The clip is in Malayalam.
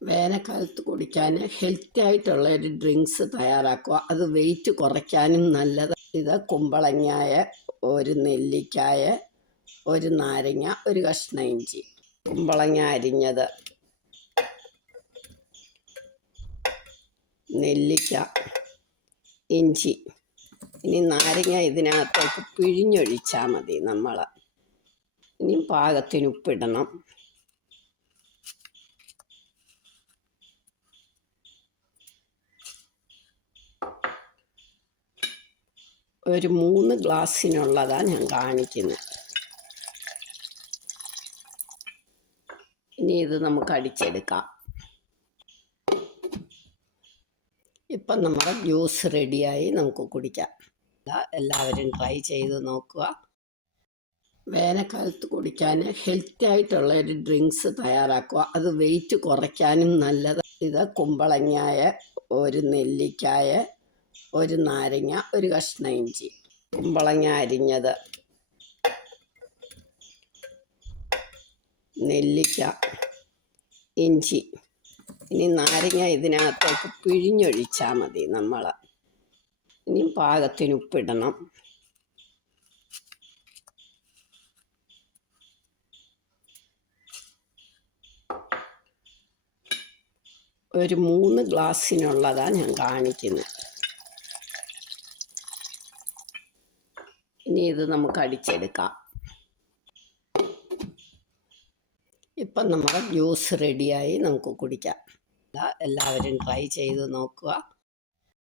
വേനൽക്കാലത്ത് കുടിക്കാൻ ഹെൽത്തി ആയിട്ടുള്ള ഒരു ഡ്രിങ്ക്സ് തയ്യാറാക്കുക. അത് വെയിറ്റ് കുറയ്ക്കാനും നല്ലത്. ഇത് കുമ്പളങ്ങായ, ഒരു നെല്ലിക്കായ, ഒരു നാരങ്ങ, ഒരു കഷ്ണം ഇഞ്ചി. കുമ്പളങ്ങ അരിഞ്ഞത്, നെല്ലിക്ക, ഇഞ്ചി. ഇനി നാരങ്ങ ഇതിനകത്തേക്ക് പിഴിഞ്ഞൊഴിച്ചാൽ മതി നമ്മൾ. ഇനി പാകത്തിന് ഉപ്പിടണം. ഒരു 3 ഗ്ലാസ്സിനുള്ളതാണ് ഞാൻ കാണിക്കുന്നത്. ഇനി ഇത് നമുക്ക് അടിച്ചെടുക്കാം. ഇപ്പം നമ്മുടെ ജ്യൂസ് റെഡിയായി, നമുക്ക് കുടിക്കാം. എല്ലാവരും ട്രൈ ചെയ്ത് നോക്കുക. വേനൽക്കാലത്ത് കുടിക്കാൻ ഹെൽത്തി ആയിട്ടുള്ള ഒരു ഡ്രിങ്ക്സ് തയ്യാറാക്കുക. അത് വെയിറ്റ് കുറയ്ക്കാനും നല്ലത്. ഇത് കുമ്പളങ്ങായ, ഒരു നെല്ലിക്കായ, ഒരു നാരങ്ങ, ഒരു കഷ്ണം ഇഞ്ചി. കുമ്പളങ്ങ അരിഞ്ഞത്, നെല്ലിക്ക, ഇഞ്ചി. ഇനി നാരങ്ങ ഇതിനകത്തേക്ക് പിഴിഞ്ഞൊഴിച്ചാൽ മതി നമ്മൾ. ഇനി പാകത്തിന് ഉപ്പിടണം. ഒരു 3 ഗ്ലാസ്സിനുള്ളതാണ് ഞാൻ കാണിക്കുന്നത്. ഇനി ഇത് നമുക്ക് അടിച്ചെടുക്കാം. ഇപ്പം നമ്മുടെ ജ്യൂസ് റെഡിയായി, നമുക്ക് കുടിക്കാം. എല്ലാവരും ട്രൈ ചെയ്ത് നോക്കുക.